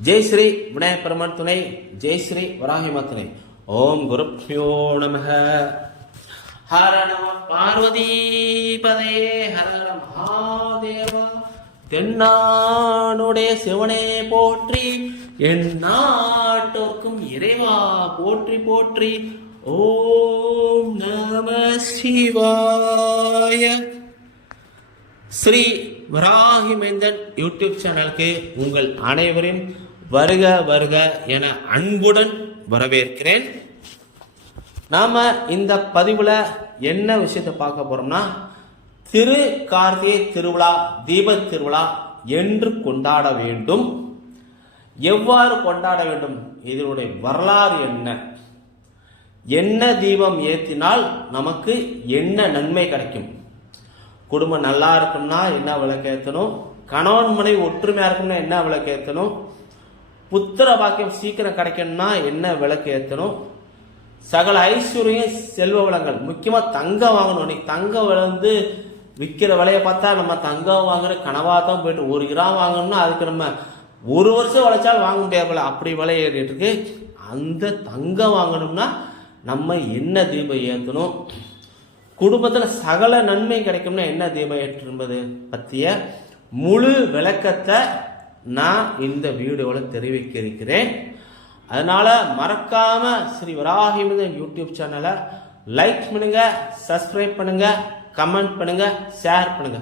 ஜெய் ஸ்ரீ விநாயக பெருமான் துணை ஜெய் ஸ்ரீ வராகிமா துணை ஓம் குருப்யோ நம ஹர நம பார்வதி பதே ஹர ஹர மகாதேவா. தென்னானுடைய சிவனே போற்றி என் நாட்டோர்க்கும் இறைவா போற்றி போற்றி. ஓம் நம சிவாய. ஸ்ரீ வராகிமேந்தன் யூடியூப் சேனலுக்கு உங்கள் அனைவரின் வருக வருக என அன்புடன் வரவேற்கிறேன். நாம இந்த பதிவுல என்ன விஷயத்தை பார்க்க போறோம்னா திரு கார்த்திகை திருவிழா தீப திருவிழா என்று கொண்டாட வேண்டும். எவ்வாறு கொண்டாட வேண்டும்? இதனுடைய வரலாறு என்ன? என்ன தீபம் ஏற்றினால் நமக்கு என்ன நன்மை கிடைக்கும்? குடும்பம் நல்லா இருக்கும்னா என்ன விளக்கேற்றணும் கணவன் மனைவி ஒற்றுமையா இருக்கும்னா என்ன விளக்கேற்றணும் புத்திர பாக்கியம் சீக்கிரம் கிடைக்கணும்னா என்ன விளக்கு ஏற்றணும் சகல ஐஸ்வர்யம் செல்வ வளங்கள். முக்கியமாக தங்கம் வாங்கணும். இன்னைக்கு தங்கம் வந்து விற்கிற விலையை பார்த்தா நம்ம தங்கம் வாங்குற கனவாக தான் போயிட்டு ஒரு கிராம் வாங்கணும்னா அதுக்கு நம்ம ஒரு வருஷம் உழைச்சாலும் வாங்க முடியாது அப்படி விலை ஏறிட்டு இருக்கு. அந்த தங்கம் வாங்கணும்னா நம்ம என்ன தீபம் ஏற்றணும் குடும்பத்தில் சகல நன்மை கிடைக்கும்னா என்ன தீபம் ஏற்றும்பது பற்றிய முழு விளக்கத்தை நான் இந்த வீடியோவில் தெரிவிக்க இருக்கிறேன் அதனால் மறக்காமல் ஸ்ரீ வராகிமதன் யூடியூப் சேனலை லைக் பண்ணுங்க சப்ஸ்கிரைப் பண்ணுங்க கமெண்ட் பண்ணுங்க ஷேர் பண்ணுங்க.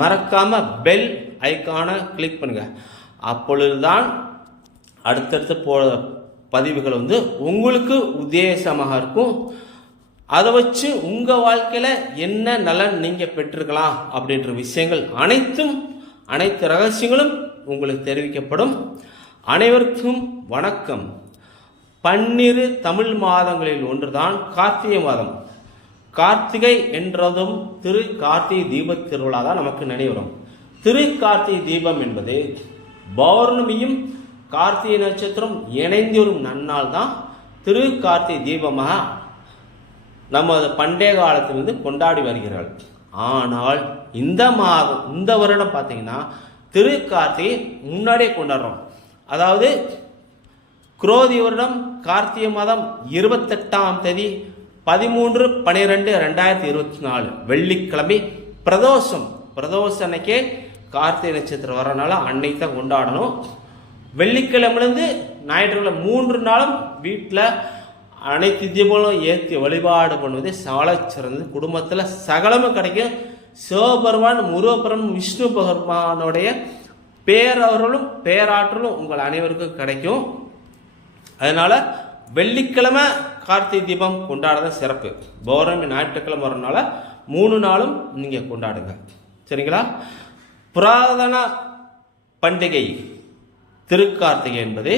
மறக்காமல் பெல் ஐக்கானை கிளிக் பண்ணுங்க. அப்பொழுதுதான் அடுத்தடுத்து போ பதிவுகள் வந்து உங்களுக்கு உத்தேசமாக இருக்கும். அதை வச்சு உங்கள் வாழ்க்கையில் என்ன நலன் நீங்கள் பெற்றிருக்கலாம் அப்படின்ற விஷயங்கள் அனைத்தும் அனைத்து ரகசியங்களும் உங்களுக்கு தெரிவிக்கப்படும். அனைவருக்கும் வணக்கம். பன்னிரு தமிழ் மாதங்களில் ஒன்றுதான் கார்த்திகை மாதம். கார்த்திகை என்றதும் திரு கார்த்திகை தீப திருவிழா தான் நமக்கு நினைவரும் திரு கார்த்திகை தீபம் என்பது பௌர்ணமியும் கார்த்திகை நட்சத்திரம் இணைந்து வரும் நன்னாள் தான் திரு கார்த்திகை தீபமாக நம்ம பண்டைய காலத்திலிருந்து கொண்டாடி வருகிறார்கள். ஆனால் இந்த மாதம் இந்த வருடம் பார்த்தீங்கன்னா திரு கார்த்திகை முன்னாடியே கொண்டாடுறோம். அதாவது குரோதி வருடம் கார்த்திகை மாதம் இருபத்தெட்டாம் தேதி பதிமூன்று பனிரெண்டு ரெண்டாயிரத்தி இருபத்தி நாலு வெள்ளிக்கிழமை பிரதோஷம். பிரதோஷம் அன்னைக்கே கார்த்திகை நட்சத்திரம் வரனால அன்னைக்கு தான் கொண்டாடணும். வெள்ளிக்கிழமைலேருந்து ஞாயிற்றுக்கிழமை மூன்று நாளும் வீட்டில் அனைத்து தீபங்களும் ஏற்றி வழிபாடு பண்ணுவது சாலை சிறந்தது குடும்பத்தில் சகலமும் கிடைக்கும். சிவபெருமான் முருகபெருமான் விஷ்ணு பகவானுடைய பேரவர்களும் பேராற்றலும் உங்கள் அனைவருக்கும் கிடைக்கும். அதனால வெள்ளிக்கிழமை கார்த்திகை தீபம் கொண்டாடுறது சிறப்பு. பௌர்ணமி ஞாயிற்றுக்கிழமை வரனால மூணு நாளும் நீங்கள் கொண்டாடுங்க. சரிங்களா? புராதன பண்டிகை திருக்கார்த்திகை என்பது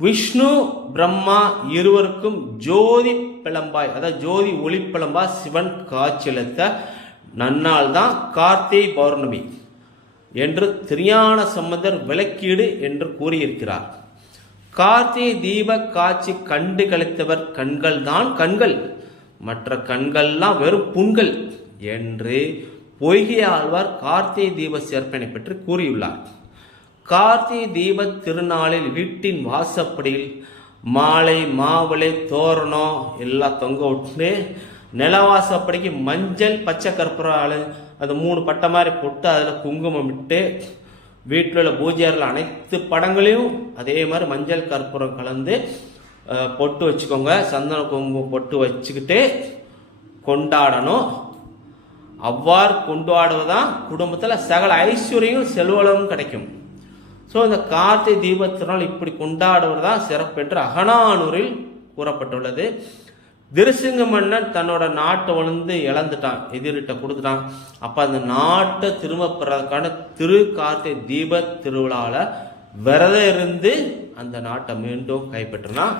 விஷ்ணு பிரம்மா இருவருக்கும் ஜோதி பிளம்பாய் அதாவது ஜோதி ஒளி பிளம்பா சிவன் காட்சியளித்த நன்னால் தான் கார்த்திகை பௌர்ணமி என்று திரியான சம்பந்தர் விளக்கீடு என்று கூறியிருக்கிறார். கார்த்திகை தீப காட்சி கண்டு கழித்தவர் கண்கள் தான் கண்கள். மற்ற கண்கள்லாம் வெறும் புண்கள் என்று பொய்கை ஆழ்வார் கார்த்திகை தீப சேர்ப்பனை பற்றி கூறியுள்ளார். கார்த்திகை தீப திருநாளில் வீட்டின் வாசப்படியில் மாலை மாவிளை தோரணம் எல்லாம் தொங்க விட்டு நிலவாசப்படிக்கு மஞ்சள் பச்சை கற்பூரம் அது மூணு பட்டை மாதிரி போட்டு அதில் குங்குமம் விட்டு வீட்டில் உள்ள பூஜையாரில் அனைத்து படங்களையும் அதே மாதிரி மஞ்சள் கற்பூரம் கலந்து பொட்டு வச்சுக்கோங்க. சந்தன குங்குமம் பொட்டு வச்சுக்கிட்டு கொண்டாடணும். அவ்வாறு கொண்டாடுவதான் குடும்பத்தில் சகல ஐஸ்வர்யம் செல்வளமும் கிடைக்கும். ஸோ இந்த கார்த்திகை தீபத்தினால் இப்படி கொண்டாடுவது தான் சிறப்பு என்று அகனானூரில் கூறப்பட்டுள்ளது. திருசிங்க மன்னன் தன்னோட நாட்டை வளர்ந்து இழந்துட்டான் எதிரிட்ட கொடுத்துட்டான். அப்போ அந்த நாட்டை திரும்ப பெறதுக்கான திரு கார்த்திகை தீப திருவிழாவில் விரதம் இருந்து அந்த நாட்டை மீண்டும் கைப்பற்றினான்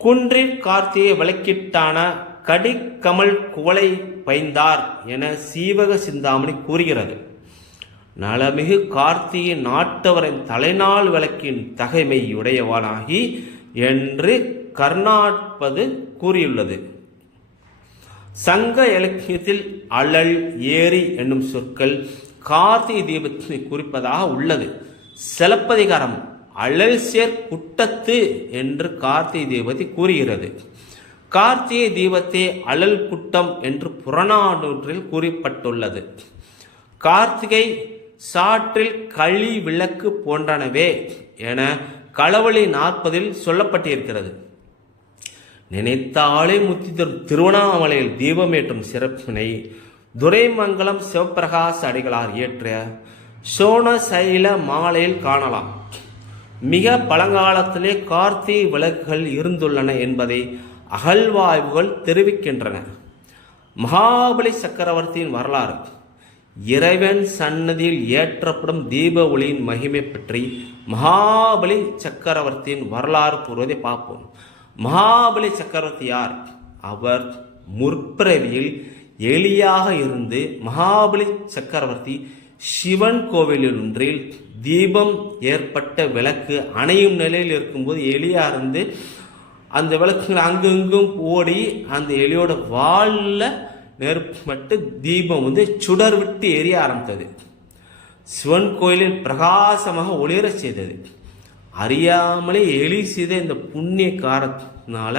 குன்றின் கார்த்திகை விளக்கிட்டான கடிக்கமல் குவளை பைந்தார் என சீவக சிந்தாமணி கூறுகிறது. நலமிகு கார்த்திகை நாட்டவரின் தலைநாள் விளக்கின் தகைமை உடையவனாகி என்று கர்நாட்பது கூறியுள்ளது. சங்க இலக்கியத்தில் அழல் ஏரி என்னும் சொற்கள் கார்த்திகை தீபத்தை குறிப்பதாக உள்ளது. சிலப்பதிகாரம் அழல் சேர் குட்டத்து என்று கார்த்திகை தீபத்தை கூறுகிறது. கார்த்திகை தீபத்தை அழல் குட்டம் என்று புறநானூற்றில் கூறப்பட்டுள்ளது. கார்த்திகை சாற்றில் களி விளக்கு போன்றனவே என களவழி நாற்பதில் சொல்லப்பட்டிருக்கிறது. நினைத்தாலே முத்தி தரும் திருவண்ணாமலையில் தீபமேற்றும் சிறப்பினை துரைமங்கலம் சிவப்பிரகாச அடிகளார் இயற்றிய சோனசைல மாலையில் காணலாம். மிக பழங்காலத்திலே கார்த்திகை விளக்குகள் இருந்துள்ளன என்பதை அகழ்வாய்வுகள் தெரிவிக்கின்றன. மகாபலி சக்கரவர்த்தியின் வரலாறு இறைவன் சன்னதியில் ஏற்றப்படும் தீப ஒளியின் மகிமை பற்றி மகாபலி சக்கரவர்த்தியின் வரலாறு கூறுவதை பார்ப்போம். மகாபலி சக்கரவர்த்தியார் அவர் முற்பிறவியில் எலியாக இருந்து மகாபலி சக்கரவர்த்தி சிவன் கோவிலில் ஒன்றில் தீபம் ஏற்பட்ட விளக்கு அணையும் நிலையில் இருக்கும்போது எலியா இருந்து அந்த விளக்குகள் அங்கும் இங்கும் ஓடி அந்த எலியோட வாலில் நெருப்பட்டு தீபம் வந்து சுடர் விட்டு எரிய ஆரம்பித்தது. சிவன் கோயிலில் பிரகாசமாக ஒளிரச் செய்தது. அறியாமலே எலி செய்த இந்த புண்ணிய காரத்தினால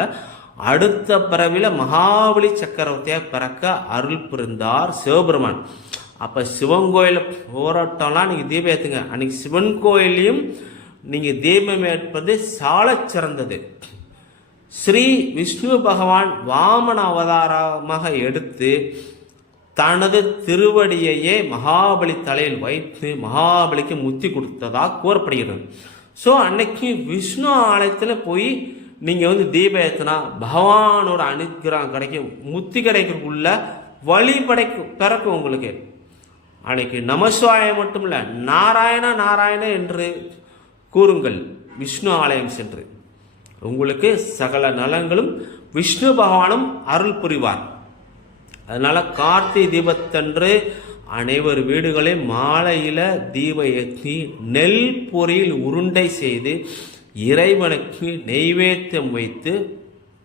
அடுத்த பிறவில மகாபலி சக்கரவர்த்தியாக பிறக்க அருள் புரிந்தார் சிவபெருமான். அப்போ சிவன் கோயிலில் போராட்டம்லாம் நீங்கள் தீபம் ஏற்றுங்க அன்னைக்கு சிவன் கோயிலையும் நீங்கள் தீபம் ஏற்பது சாலச் சிறந்தது. ஸ்ரீ விஷ்ணு பகவான் வாமன அவதாரமாக எடுத்து தனது திருவடியையே மகாபலி தலையில் வைத்து மகாபலிக்கு முத்தி கொடுத்ததாக கூறப்படுகிறது. ஸோ அன்னைக்கு விஷ்ணு ஆலயத்தில் போய் நீங்கள் வந்து தீப ஏற்றினா பகவானோட அனுகிரகம் கிடைக்கும் முத்தி கிடைக்கிறதுக்குள்ள வழி படைக்கும் பிறக்கும் உங்களுக்கு. அன்னைக்கு நமசிவாயம் மட்டும் இல்லை நாராயண நாராயண என்று கூறுங்கள் விஷ்ணு ஆலயம் சென்று. உங்களுக்கு சகல நலங்களும் விஷ்ணு பகவானும் அருள் புரிவார். அதனால் கார்த்திகை தீபத்தன்று அனைவர் வீடுகளையும் மாலையில தீப ஏற்றி நெல் பொறியில் உருண்டை செய்து இறைவனுக்கு நெய்வேத்தியம் வைத்து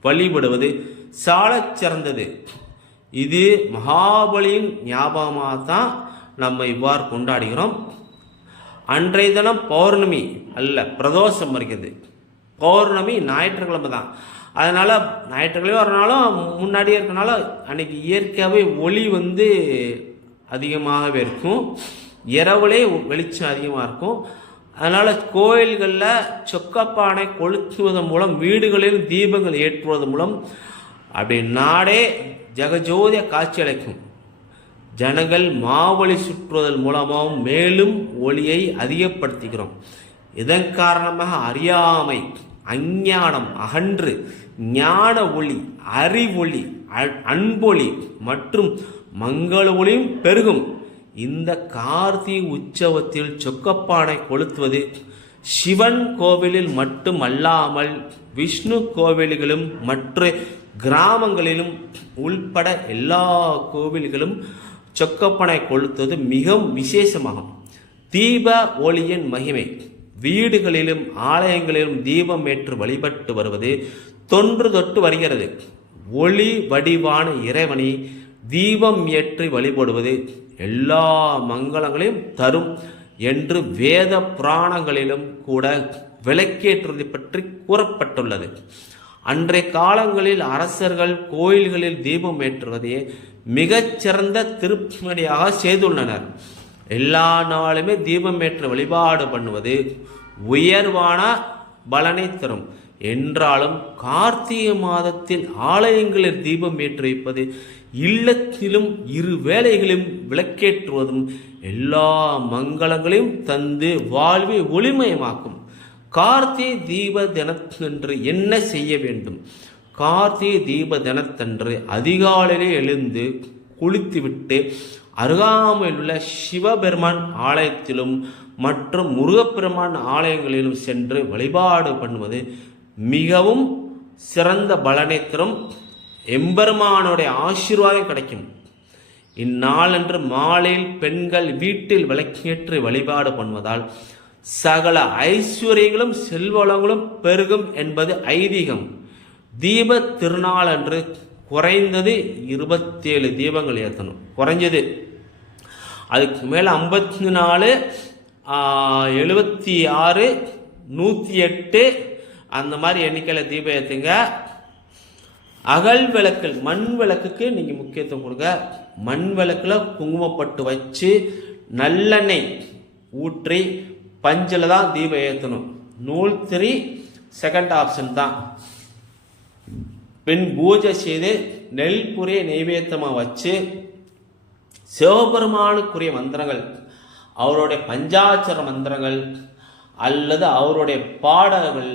வழிபடுவது சாலச் சிறந்தது. இது மகாபலியின் ஞாபகமாக தான் நம்ம இவ்வாறு கொண்டாடுகிறோம். அன்றைய தினம் பௌர்ணமி அல்ல பிரதோஷம் வருகிறது. பௌர்ணமி ஞாயிற்றுக்கிழமை தான். அதனால் ஞாயிற்றுக்கிழமை வரனாலும் முன்னாடியே இருக்கனால அன்னைக்கு இயற்கையாகவே ஒளி வந்து அதிகமாகவே இருக்கும். இரவுலே வெளிச்சம் அதிகமாக இருக்கும். அதனால் கோயில்களில் சொக்கப்பானை கொளுத்துவதன் மூலம் வீடுகளில் தீபங்கள் ஏற்றுவதன் மூலம் அப்படி நாடே ஜெகஜோதிய காட்சியளிக்கும் ஜனங்கள் மாவழி சுற்றுவதன் மூலமாகவும் மேலும் ஒளியை அதிகப்படுத்திக்கிறோம் இதன் காரணமாக அறியாமை அஞ்ஞானம் அகன்று ஞான ஒளி அறிவொளி அன்பொளி மற்றும் மங்கள ஒளியும் பெருகும். இந்த கார்த்திகை உற்சவத்தில் சொக்கப்பானை கொளுத்துவது சிவன் கோவிலில் மட்டுமல்லாமல் விஷ்ணு கோவில்களும் மற்ற கிராமங்களிலும் உள்பட எல்லா கோவில்களும் சொக்கப்பனை கொளுத்துவது மிகவும் விசேஷமாகும். தீப ஒளியின் மகிமை. வீடுகளிலும் ஆலயங்களிலும் தீபம் ஏற்று வழிபட்டு வருவது தொன்று தொட்டு வருகிறது. ஒளி வடிவான இறைவனை தீபம் ஏற்றி வழிபடுவது எல்லா மங்களங்களையும் தரும் என்று வேத புராணங்களிலும் கூட விளக்கேற்றுவதை பற்றி கூறப்பட்டுள்ளது. அன்றைய காலங்களில் அரசர்கள் கோயில்களில் தீபம் ஏற்றுவதையே மிகச்சிறந்த திருப்பணியாக செய்துள்ளனர். எல்லா நாளுமே தீபம் ஏற்று வழிபாடு பண்ணுவது உயர்வான பலனை தரும். என்றாலும் கார்த்திகை மாதத்தில் ஆலயங்களில் தீபம் ஏற்றி வைப்பது இல்லத்திலும் இரு வேலைகளையும் விளக்கேற்றுவதும் எல்லா மங்களங்களையும் தந்து வாழ்வை ஒளிமயமாக்கும். கார்த்திகை தீப தினத்தன்று என்ன செய்ய வேண்டும்? கார்த்திகை தீப தினத்தன்று அதிகாலையிலே எழுந்து குளித்துவிட்டு அருகாமையில் உள்ள சிவபெருமான் ஆலயத்திலும் மற்றும் முருகப்பெருமான் ஆலயங்களிலும் சென்று வழிபாடு பண்ணுவது மிகவும் சிறந்த பலனை தரும். எம்பெருமானுடைய ஆசீர்வாதம் கிடைக்கும். இந்நாளன்று மாலையில் பெண்கள் வீட்டில் விளக்கேற்று வழிபாடு பண்ணுவதால் சகல ஐஸ்வர்யங்களும் செல்வளங்களும் பெருகும் என்பது ஐதீகம். தீப திருநாள் அன்று குறைந்தது இருபத்தேழு தீபங்கள் ஏற்றணும். குறைஞ்சது. அதுக்கு மேலே ஐம்பத்தி நாலு எழுபத்தி ஆறு நூற்றி எட்டு அந்த மாதிரி எண்ணிக்கையில் தீபம் ஏற்றுங்க அகல் விளக்கில் மண் விளக்குக்கு நீங்கள் முக்கியத்துவம் கொடுங்க. மண் விளக்கில் குங்குமப்பட்டு வச்சு நல்லெண்ணெய் ஊற்றி பஞ்சில் தான் தீபம் ஏற்றணும் நூல் திரி செகண்ட் ஆப்ஷன் தான். பின் பூஜை செய்து நெல் புரிய நெய்வேத்தமாக வச்சு சிவபெருமானுக்குரிய மந்திரங்கள் அவருடைய பஞ்சாட்சர மந்திரங்கள் அல்லது அவருடைய பாடல்கள்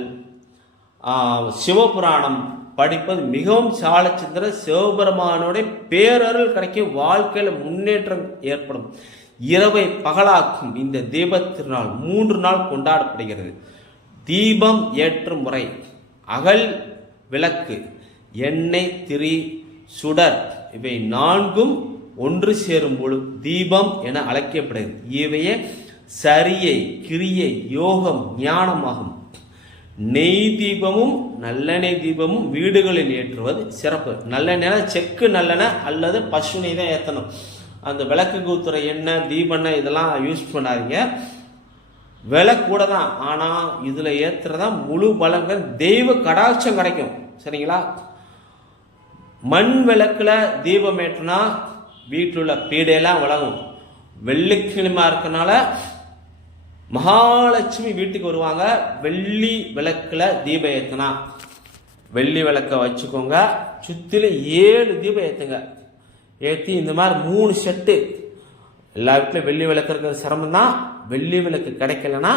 சிவபுராணம் படிப்பது மிகவும் சாலச்சித்திர சிவபெருமானுடைய பேரருள் கிடைக்கும் வாழ்க்கையில் முன்னேற்றம் ஏற்படும். இரவை பகலாக்கும் இந்த தீபத் திருநாள் மூன்று நாள் கொண்டாடப்படுகிறது. தீபம் ஏற்றும் முறை அகல் விளக்கு எண்ணெய் திரி சுடர் இவை நான்கும் ஒன்று சேரும் பொழுது தீபம் என அழைக்கப்படுகிறது. இவையே சரியை கிரியை யோகம் ஞானமாகும். நெய் தீபமும் நல்லெண்ணெய் தீபமும் வீடுகளில் ஏற்றுவது சிறப்பு. நல்லெண்ணெய் செக்கு நல்லெண்ணெய் அல்லது பசுனை தான் ஏற்றணும். அந்த விளக்கு கூத்துற எண்ணெய் தீபெண்ணெய் இதெல்லாம் யூஸ் பண்ணாதீங்க. விலை கூட தான். ஆனால் இதில் ஏற்றுறதா முழு பலன்கள் தெய்வ கடாட்சம் கிடைக்கும். சரிங்களா? மண் விளக்கில் தீபம் ஏற்றுனா வீட்டில் உள்ள பீடையெல்லாம் விலகும். வெள்ளிக்கிழமை இருக்கனால மகாலட்சுமி வீட்டுக்கு வருவாங்க. வெள்ளி விளக்கில் தீபம் ஏற்றுனா வெள்ளி விளக்க வச்சுக்கோங்க. சுற்றிலும் ஏழு தீபம் ஏற்றுங்க ஏற்றி இந்த மாதிரி மூணு செட்டு எல்லா வீட்டிலும் வெள்ளி விளக்கு இருக்கிறது சிரமம் தான் வெள்ளி விளக்கு கிடைக்கலன்னா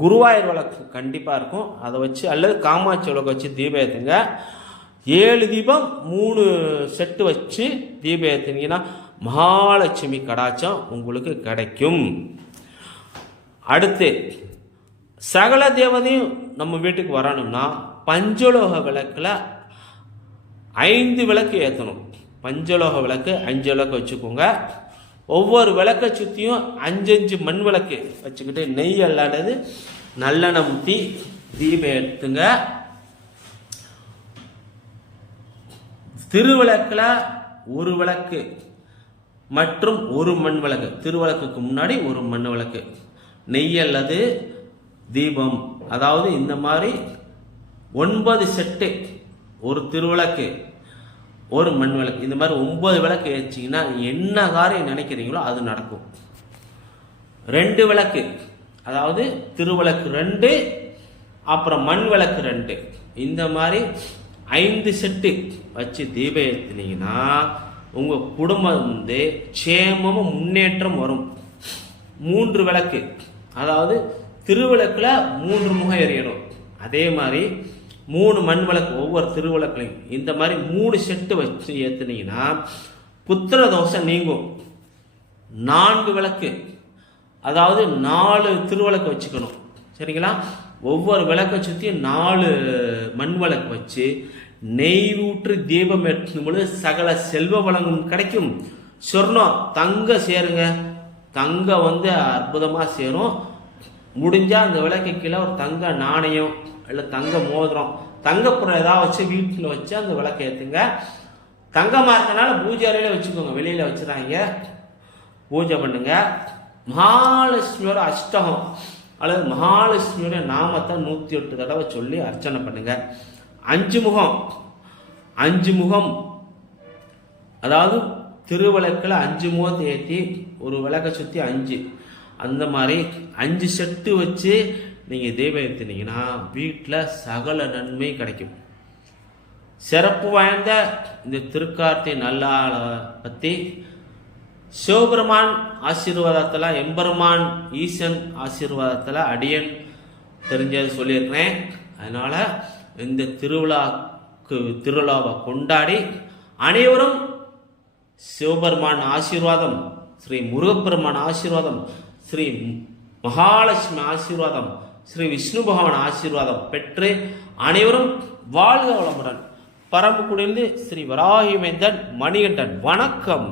குருவாயூர் விளக்கு கண்டிப்பாக இருக்கும். அதை வச்சு அல்லது காமாட்சி விளக்கு வச்சு தீபம் ஏற்றுங்க ஏழு தீபம் மூணு செட்டு வச்சு தீபம் ஏற்றுனீங்கன்னா மகாலட்சுமி கடாச்சம் உங்களுக்கு கிடைக்கும். அடுத்து சகல தேவதையும் நம்ம வீட்டுக்கு வரணும்னா பஞ்சலோக விளக்கில் ஐந்து விளக்கு ஏற்றணும் பஞ்சலோக விளக்கு அஞ்சு விளக்கு வச்சுக்கோங்க. ஒவ்வொரு விளக்கை சுற்றியும் அஞ்சஞ்சு மண் விளக்கு வச்சுக்கிட்டு நெய் அல்லாதது நல்லெண்ணெய் ஊற்றி தீபம் எடுத்துங்க திருவிளக்கில் ஒரு விளக்கு மற்றும் ஒரு மண் விளக்கு. திருவிளக்குக்கு முன்னாடி ஒரு மண் விளக்கு. நெய் அல்லது தீபம். அதாவது இந்த மாதிரி ஒன்பது செட்டு ஒரு திருவிளக்கு ஒரு மண் விளக்கு இந்த மாதிரி ஒன்பது விளக்கு வச்சிங்கன்னா என்ன காரியம் நினைக்கிறீங்களோ அது நடக்கும். ரெண்டு விளக்கு அதாவது திருவிளக்கு ரெண்டு அப்புறம் மண் விளக்கு ரெண்டு. இந்த மாதிரி ஐந்து செட்டு வச்சு தீபம் ஏற்றினீங்கன்னா உங்கள் குடும்பம் வந்து க்ஷேமமும் முன்னேற்றம் வரும். மூன்று விளக்கு அதாவது திருவிளக்கில் மூன்று முகம் எரியணும் அதே மாதிரி மூணு மண் விளக்கு ஒவ்வொரு திருவிளக்குலையும். இந்த மாதிரி மூணு செட்டு வச்சு ஏற்றுனீங்கன்னா புத்திர தோஷம் நீங்கும். நான்கு விளக்கு. அதாவது நாலு திருவிளக்கு வச்சுக்கணும். சரிங்களா? ஒவ்வொரு விளக்கை சுற்றி நாலு மண் விளக்கு வச்சு நெய் ஊற்று தீபம் ஏற்றும் பொழுது சகல செல்வ வளங்களும் கிடைக்கும். சொர்ணம் தங்க சேருங்க. தங்கம் வந்து அற்புதமாக சேரும். முடிஞ்சால் அந்த விளக்கு கீழே ஒரு தங்க நாணயம் இல்லை தங்க மோதிரம் தங்கப்புறம் ஏதாவது வச்சு வீட்டில் வச்சு அந்த விளக்கு ஏற்றுங்க தங்கமாக இருக்கனால பூஜை அறையில் வச்சுக்கோங்க வெளியில் வச்சுறாங்க. பூஜை பண்ணுங்க. மகாலட்சுமியோட அஷ்டகம் அல்லது மகாலட்சுமியோட நாமத்தை நூற்றி எட்டு தடவை சொல்லி அர்ச்சனை பண்ணுங்க. அஞ்சு முகம் அஞ்சு முகம் அதாவது திருவிளக்கில் அஞ்சு மூத்த ஏற்றி ஒரு விளக்கை சுற்றி அஞ்சு. அந்த மாதிரி அஞ்சு செட்டு வச்சு நீங்கள் தெய்வம் ஏற்றினீங்கன்னா வீட்டில் சகல நன்மை கிடைக்கும். சிறப்பு வாய்ந்த இந்த திருக்கார்த்தி நல்லாளை பற்றி சிவபெருமான் ஆசீர்வாதத்தில் எம்பெருமான் ஈசன் ஆசீர்வாதத்தில் அடியன் தெரிஞ்சது சொல்லியிருக்கிறேன். அதனால் இந்த திருவிழாக்கு திருவிழாவை கொண்டாடி அனைவரும் சிவபெருமான் ஆசீர்வாதம் ஸ்ரீ முருகப்பெருமான் ஆசீர்வாதம் ஸ்ரீ மகாலட்சுமி ஆசீர்வாதம் ஸ்ரீ விஷ்ணு பகவான் ஆசீர்வாதம் பெற்று அனைவரும் வாழ்க வளமுடன். பரம்புக்குடியிலிருந்து ஸ்ரீ வராகிவேந்தன் மணிகண்டன். வணக்கம்.